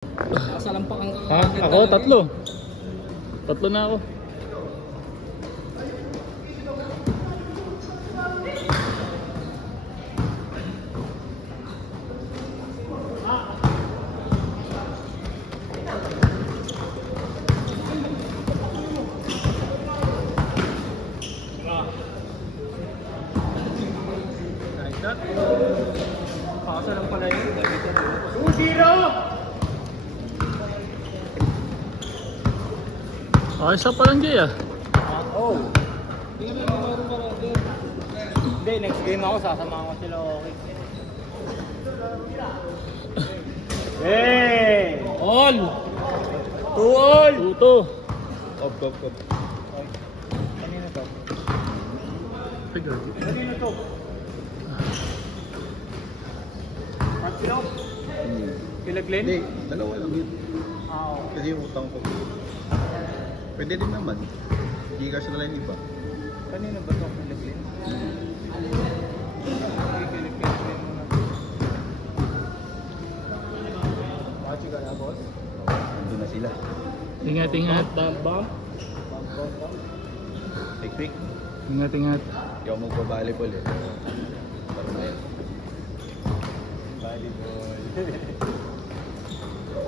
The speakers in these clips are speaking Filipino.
Nakasalampak ang Ha? Ako, tatlo. Tatlo na ako. Pakasa lang pala yun. 2-0! Ayos pa lang, Jay ah. Oh. Hindi ka na laro din. Hindi, next game ako, sasamahan ko sila. Okay. Hey! All! 2-all! Tuto. Op. Kanina to? Figure. Kanina to? Marcelo? Kila Glenn? Hindi, dalawa lang yun. Oo. Kasi yung utang ko. Pwede din naman. Gcash na lang iba. Kanina ba to kila Glenn? Okay, kila Glenn muna. Watch ka na, boss? Nandun na sila. Ingat. Bump. Quick. Ingat. Hindi ako magpa-volleyball eh. Parang na yun. Volleyball.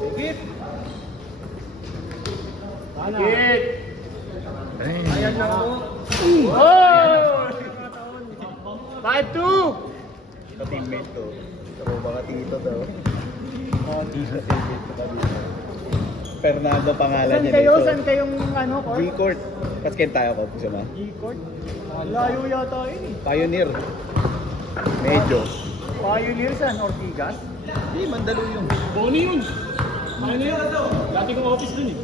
Higit! Higit! Ayan na po. Oh! 5-2! Ka-teammate to. Ako baka tito daw. Tito. Fernando pangalan Saan niya kayo? dito. Saan kayong ano, court? V-court. Pasken tayo ko. Gusto mo? G-court? Layo yata yun eh. Pioneer. Medyo. Pioneer saan? Ortigas? Hindi, Mandaluyong. Boni yun. Ano na yun? Dati kong office dun eh.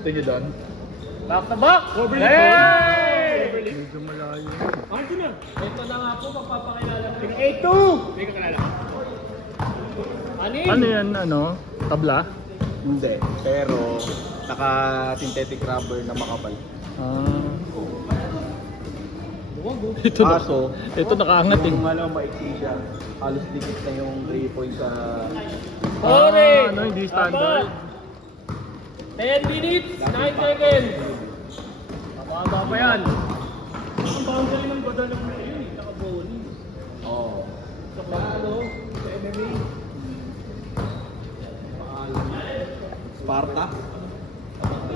Ito nyo doon. Back to back! Overlap. Hey! Medyo malayo. Ito na. Ito na nga po, magpapakilala ko. 8-2! Hindi ka kalala. Ano yan, ano? Tabla? Hindi. Pero, naka-synthetic rubber na makapal. Ah. Buwag oh. Ito nakaangat eh. Yung maiksi siya. Halos dikit na yung 3 points sa... Ah, ano, hindi standard. 10 minutes, 9 seconds. Mababa pa yan. Ang boundary ng Guadalupe na yun, naka-bowling. Oo. Sa ano, sa MMA. Sparta.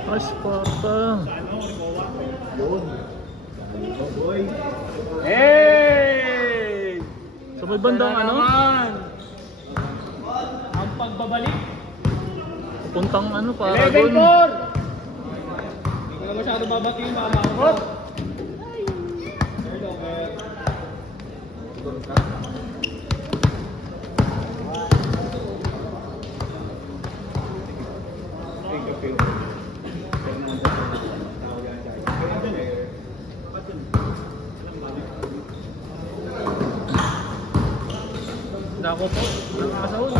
Ah, Sparta. Yun. Boy. Hey! Sa may bandang ano? Ang pagbabalik. Puntang ano, 11-4! Paragon. Hindi ko na masyado babatiin, mama ko. Nako po, nakakasahol.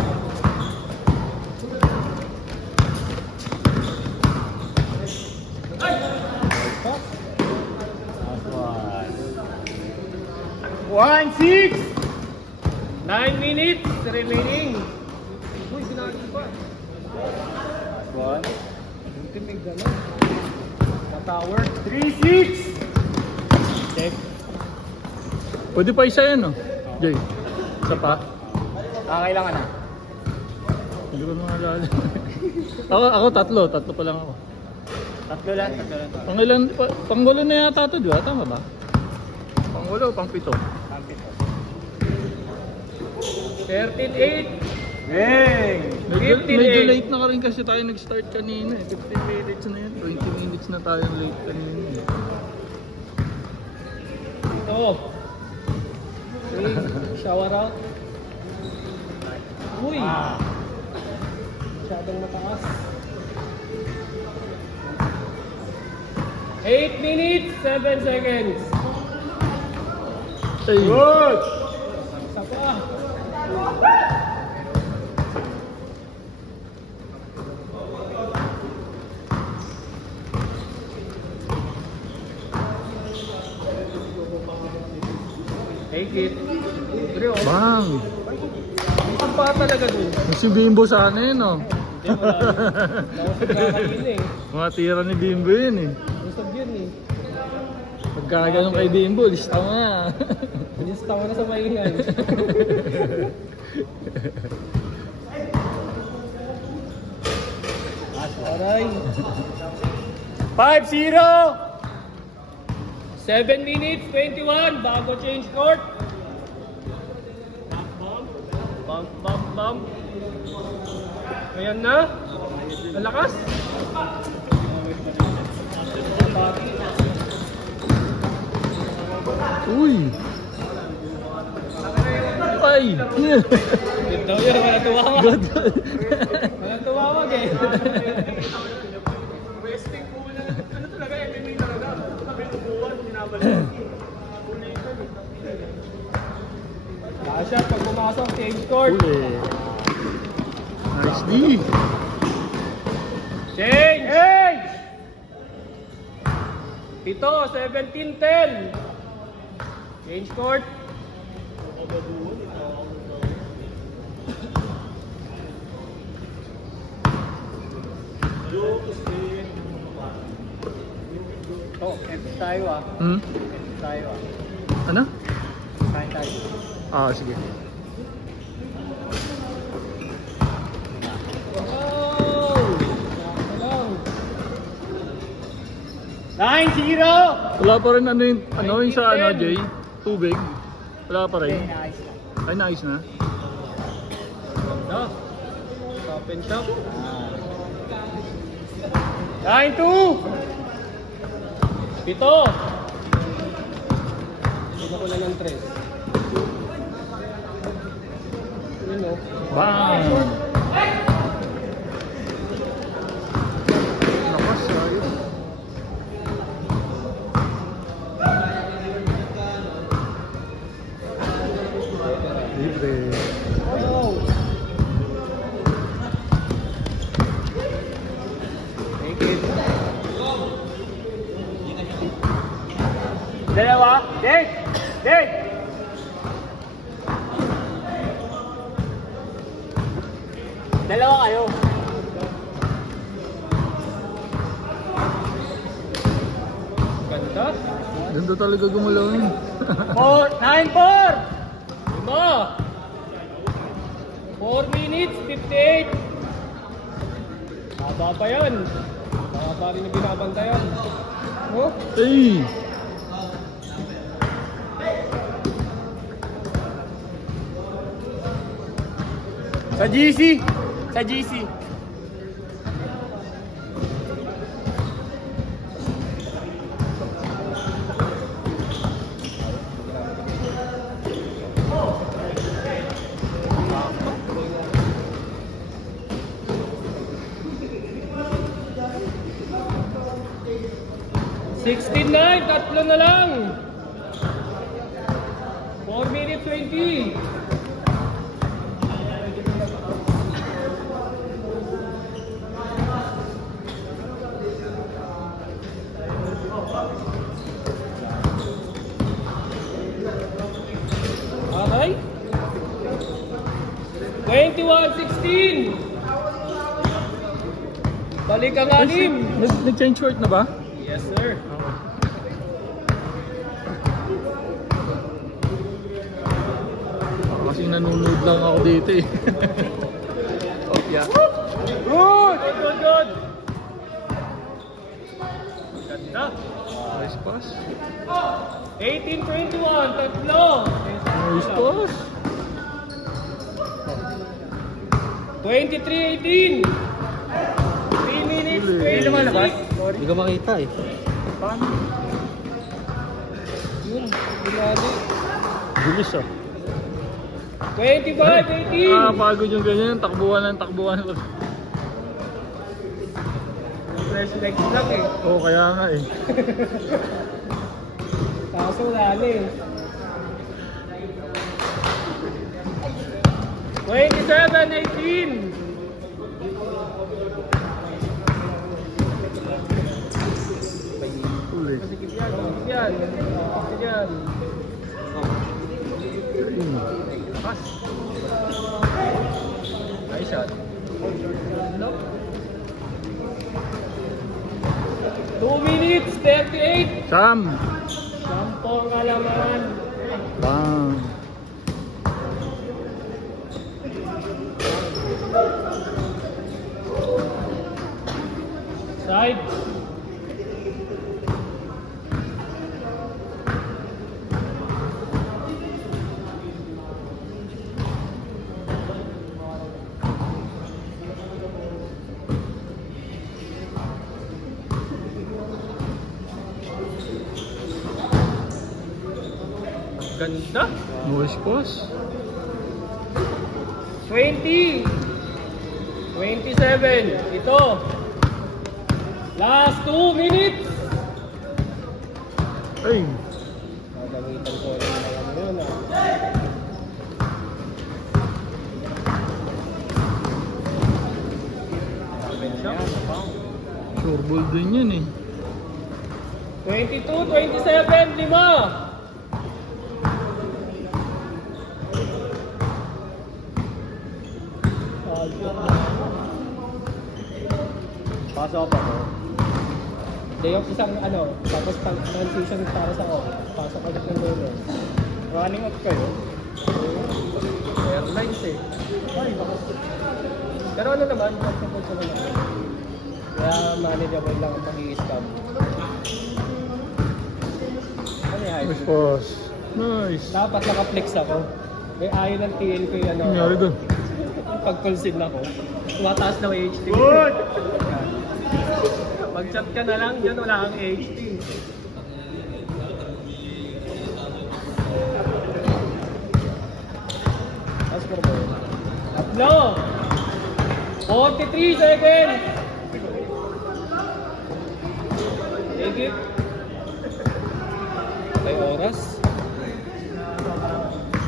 One, 6! 9 minutes remaining. Uy, sinagi pa. One. Hindi may galaw. Tower. 3-6! Check. Pwede pa isa yan, no? Jay. Isa pa? Kailangan na. Hindi ko maalala. ako tatlo pa lang ako. Tatlo lang. Panggulo na yata ito, di ba? Tama ba? Panggulo, pang-pito. 13-8. Hey! Medyo late na ka rin kasi tayo nag-start kanina eh. 15 minutes na yun. 20 minutes na tayo late kanina eh. Ito. Okay, shower out. Uy! Masyadong mataas. 8 minutes, 7 seconds. Ay, Good! Isa pa. Take it. bang! pa talaga dun. Si Bimbo sana yun, no? Hindi, wala. Nausap nga kanina eh. Mga tira ni Bimbo yun eh. Usap yun eh. Pagka ganun kay Bimbo, lista mo na. Lista mo na sa maingan. Aray. 5-0! 7 minutes, 21, bago change court. Bump, bump, bump. Ayan na. Malakas. Uy! Ay! Good daw yun, walang tumawag. God. Walang tumawag eh. Wrestling po na. Ano talaga, MMA talaga. Sabi tubuan, binabalik. Kasha, pag pumasok, change court. Uli. Nice D. Change! Change! Pito, 17-10. Change court. Oh, empty tayo ah. Hmm? Empty tayo ah. Ano? Kain tayo. Ah, sige. Oh! Hello! 9-0! Wala pa rin ano yung sa ano, Jay? Tubig? Wala pa rin. Nice lang. Ay, nice na. Ganda. Stop and shop. 9-2! Pito! Pito ko na ng 3. Yun o. Bang! Lakas, ayos. Libre. Oh! Thank you. Dalawa. Dek! Dek! Dalawa kayo. Ganda. Ganda talaga gumalaw yun. 9-4! 5. 4 minutes, 58. Haba pa yan. Haba pa rin yung binabantayan. Oh? Ay! Sa GC! Sa GC! $16-9, tatlo na lang. 4 minutes 20. Okay. 21-16. Balik ang anim. Nag-change short na ba? Yes, sir. Kasi nanonood lang ako dito eh. Oh, yeah. Good! Good, good, good. Ganda. Nice pass. 18-21, tatlo. Nice pass. 23-18. 3 minutes, Hindi 26. Hindi ko makita eh. Paano? Yun, binali. Bilis ah. 25-18. Pagod yung ganyan. Takbuhan ng takbuhan. Fresh legs lang eh. Oo, kaya nga eh. Kaso lali. 27-18. Ulit. Sige yan, sige yan. Sige yan. Pass. shot. 2 minutes, 38. Sam! Sampung alaman. Bang! Side. Ganda. Noise pass. 20. 27. Ito. Last 2 minutes. Ay! Nadamitan ko rin naman yun ah. Sure ball din yan eh. 22, 27, 5. Pasok ako. Day off isang ano, tapos transition para sa ako. Pasok ulit ng dulo. Running out kayo? Airlines eh. Ay, baka. Pero ano naman, pagkakot sa naman. Kaya manageable lang ang pag-i-scam. Ano yung high Noise school? pass. Nice! Dapat naka-flex ako. May ayaw ng TNK ano. Ano nangyari doon? Pag-conceal ako. Tumataas na yung HT. Good! Mag-chat ka na lang, dyan wala kang HT. As for mo. Tatlo! 43 seconds! Higit. May oras.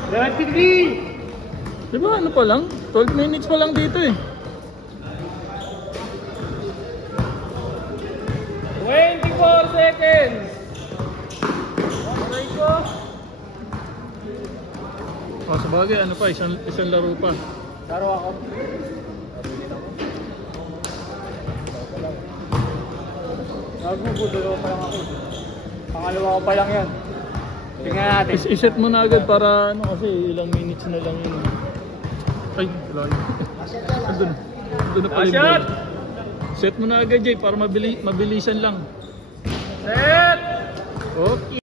73! Di ba ano pa lang? 12 minutes pa lang dito eh. 24 seconds! Okay ko. O sa bagay, ano pa, isang laro pa. Laro ako. Nagugulo pa lang ako. Pangalawa ko pa lang yan. Tingnan natin. Iset mo na agad para ano kasi ilang minutes na lang yun. Ay, wala yun. Andun. Andun na pala yung Shot! ball. Set mo na agad Jay para mabilisan lang. Set! Okay.